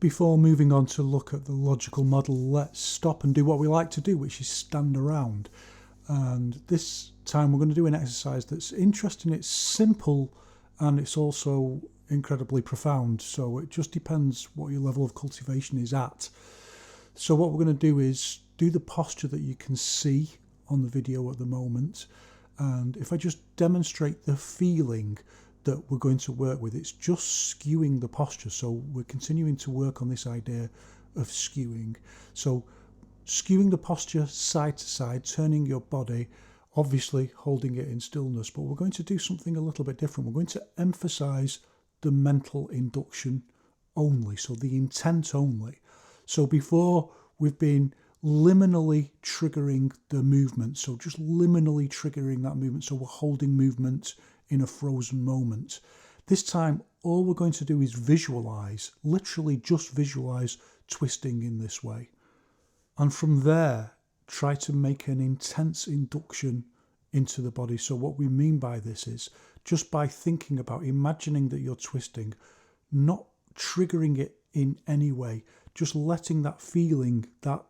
Before moving on to look at the logical model, let's stop and do what we like to do, which is stand around. And this time we're going to do an exercise that's interesting, it's simple, and it's also incredibly profound. So it just depends what your level of cultivation is at. So what we're going to do is do the posture that you can see on the video at the moment. And if I just demonstrate the feeling that we're going to work with, it's just skewing the posture. So we're continuing to work on this idea of skewing. So skewing the posture side to side, turning your body, obviously holding it in stillness, but we're going to do something a little bit different. We're going to emphasize the mental induction only, so the intent only. So before, we've been liminally triggering the movement, so just liminally triggering that movement, so we're holding movement in a frozen moment. This time, all we're going to do is visualize, literally just visualize twisting in this way. And from there, try to make an intense induction into the body. So what we mean by this is just by thinking about, imagining that you're twisting, not triggering it in any way, just letting that feeling, that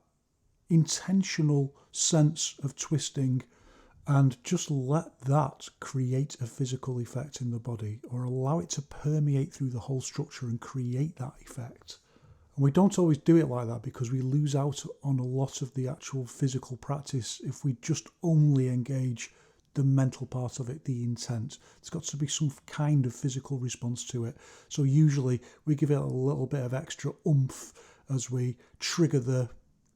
intentional sense of twisting, and just let that create a physical effect in the body, or allow it to permeate through the whole structure and create that effect. And we don't always do it like that because we lose out on a lot of the actual physical practice if we just only engage the mental part of it, the intent. It's got to be some kind of physical response to it. So usually we give it a little bit of extra oomph as we trigger the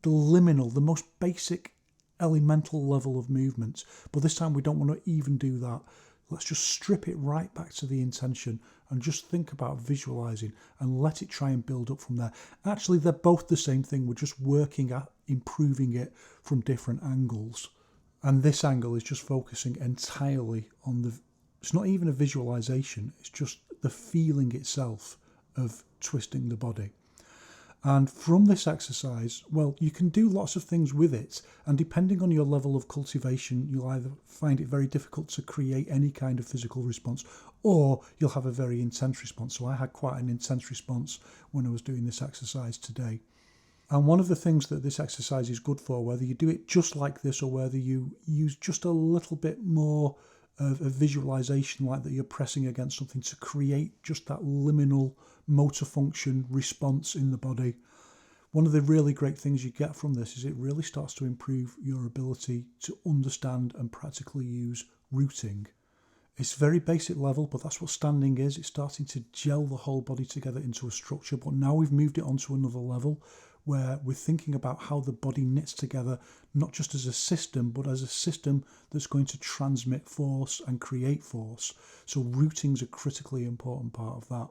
liminal, the most basic elemental level of movement. But this time we don't want to even do that. Let's just strip it right back to the intention and just think about visualizing and let it try and build up from there. Actually, they're both the same thing. We're just working at improving it from different angles. And this angle is just focusing entirely on it's not even a visualization, it's just the feeling itself of twisting the body. And from this exercise, well, you can do lots of things with it. And depending on your level of cultivation, you'll either find it very difficult to create any kind of physical response, or you'll have a very intense response. So I had quite an intense response when I was doing this exercise today. And one of the things that this exercise is good for, whether you do it just like this or whether you use just a little bit more of a visualization like that you're pressing against something to create just that liminal motor function response in the body. One of the really great things you get from this is it really starts to improve your ability to understand and practically use rooting. It's very basic level, but that's what standing is. It's starting to gel the whole body together into a structure, but now we've moved it onto another level where we're thinking about how the body knits together, not just as a system, but as a system that's going to transmit force and create force. So rooting's a critically important part of that.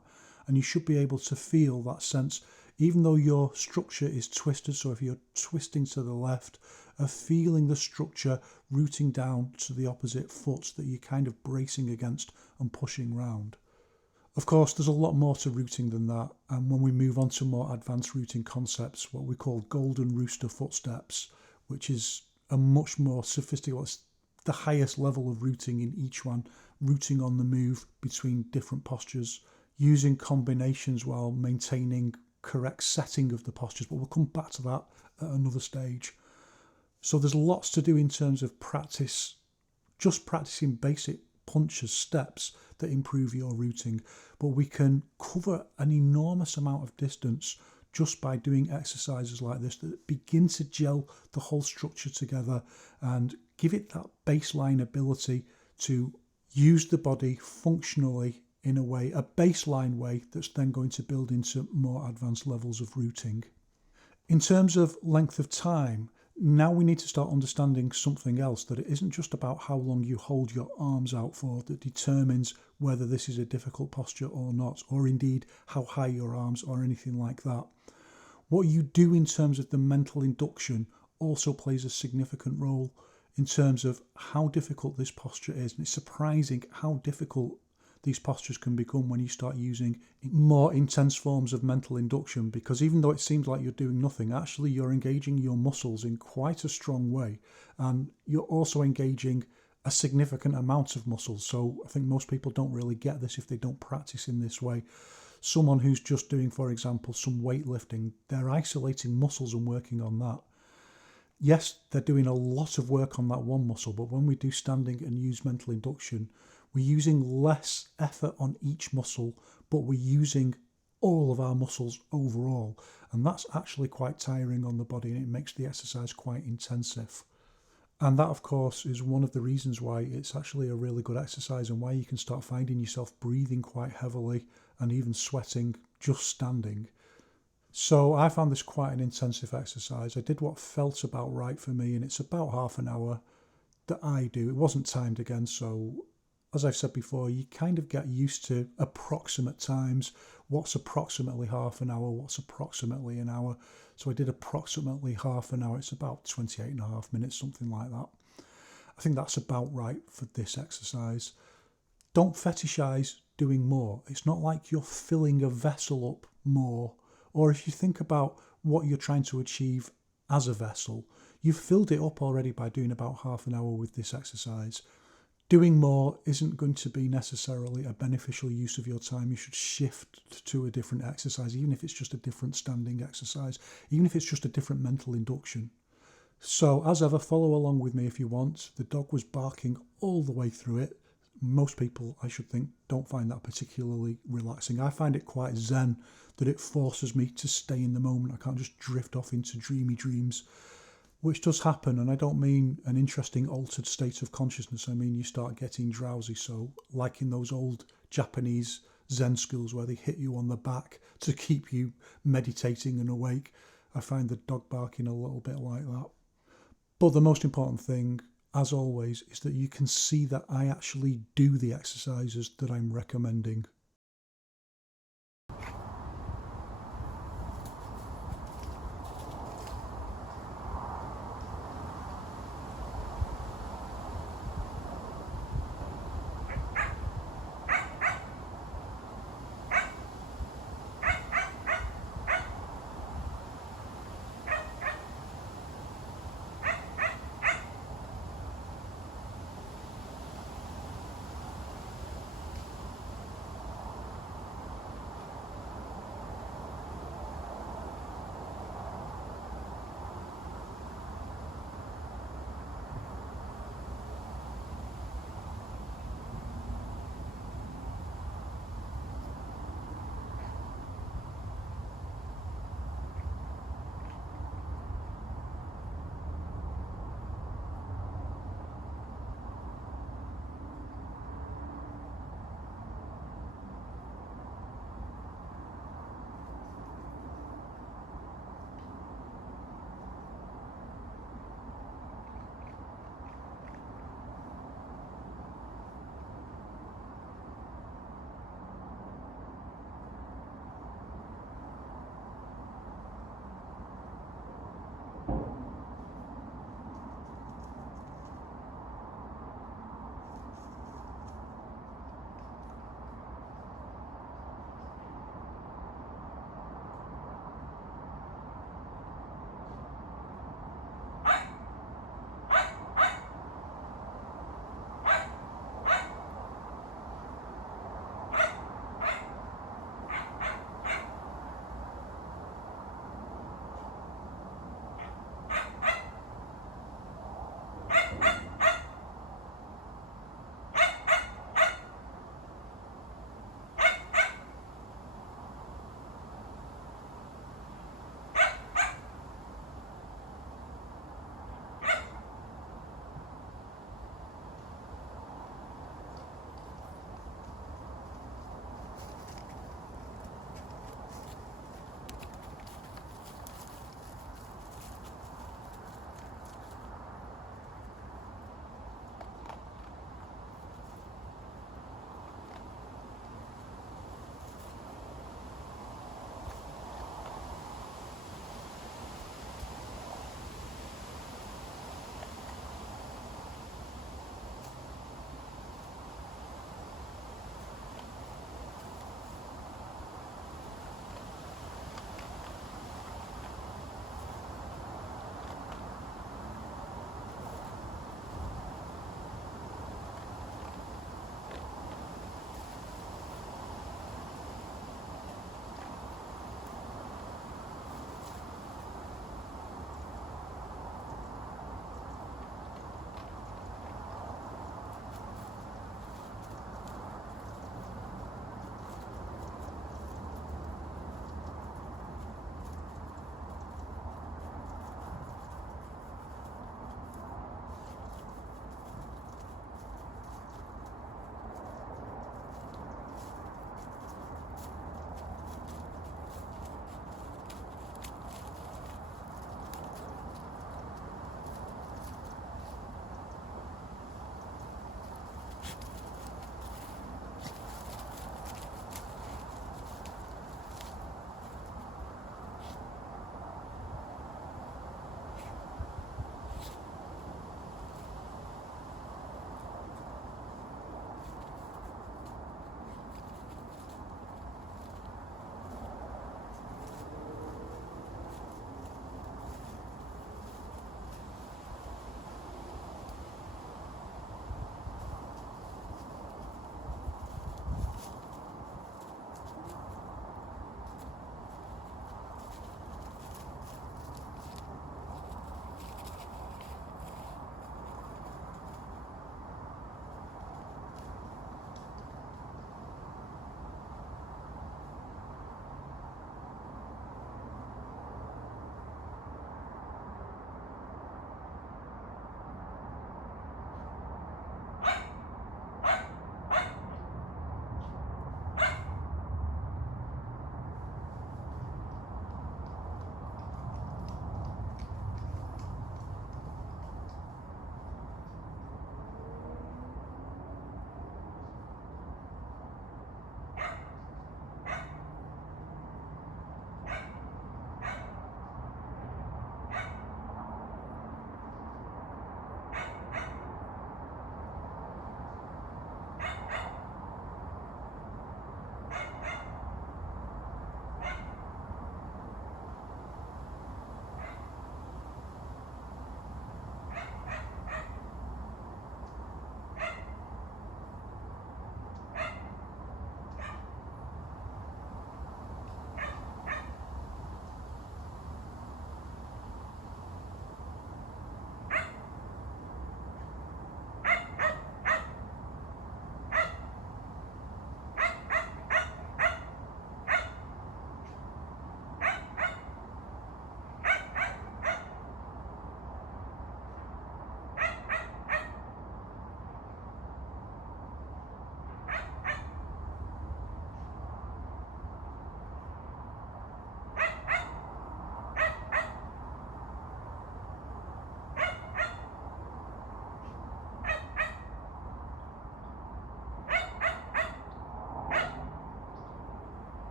And you should be able to feel that sense, even though your structure is twisted. So if you're twisting to the left, of feeling the structure rooting down to the opposite foot that you're kind of bracing against and pushing round. Of course, there's a lot more to rooting than that, and when we move on to more advanced rooting concepts, what we call golden rooster footsteps, which is a much more sophisticated, it's the highest level of rooting in each one, rooting on the move between different postures, using combinations while maintaining correct setting of the postures, but we'll come back to that at another stage. So there's lots to do in terms of practice, just practicing basic punches, steps that improve your rooting, but we can cover an enormous amount of distance just by doing exercises like this that begin to gel the whole structure together and give it that baseline ability to use the body functionally in a way, a baseline way that's then going to build into more advanced levels of rooting. In terms of length of time, now we need to start understanding something else, that it isn't just about how long you hold your arms out for that determines whether this is a difficult posture or not, or indeed how high your arms or anything like that. What you do in terms of the mental induction also plays a significant role in terms of how difficult this posture is. And it's surprising how difficult these postures can become when you start using more intense forms of mental induction, because even though it seems like you're doing nothing, actually you're engaging your muscles in quite a strong way, and you're also engaging a significant amount of muscles. So I think most people don't really get this if they don't practice in this way. Someone who's just doing, for example, some weightlifting, they're isolating muscles and working on that. Yes, they're doing a lot of work on that one muscle, but when we do standing and use mental induction, we're using less effort on each muscle, but we're using all of our muscles overall. And that's actually quite tiring on the body, and it makes the exercise quite intensive. And that, of course, is one of the reasons why it's actually a really good exercise, and why you can start finding yourself breathing quite heavily and even sweating just standing. So I found this quite an intensive exercise. I did what felt about right for me, and it's about half an hour that I do. It wasn't timed again, so as I've said before, you kind of get used to approximate times. What's approximately half an hour? What's approximately an hour? So I did approximately half an hour. It's about 28 and a half minutes, something like that. I think that's about right for this exercise. Don't fetishize doing more. It's not like you're filling a vessel up more. Or if you think about what you're trying to achieve as a vessel, you've filled it up already by doing about half an hour with this exercise. Doing more isn't going to be necessarily a beneficial use of your time. You should shift to a different exercise, even if it's just a different standing exercise, even if it's just a different mental induction. So as ever, follow along with me if you want. The dog was barking all the way through it. Most people, I should think, don't find that particularly relaxing. I find it quite zen, that it forces me to stay in the moment. I can't just drift off into dreamy dreams, which does happen. And I don't mean an interesting altered state of consciousness. I mean you start getting drowsy. So like in those old Japanese Zen schools where they hit you on the back to keep you meditating and awake, I find the dog barking a little bit like that. But the most important thing, as always, is that you can see that I actually do the exercises that I'm recommending.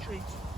treat.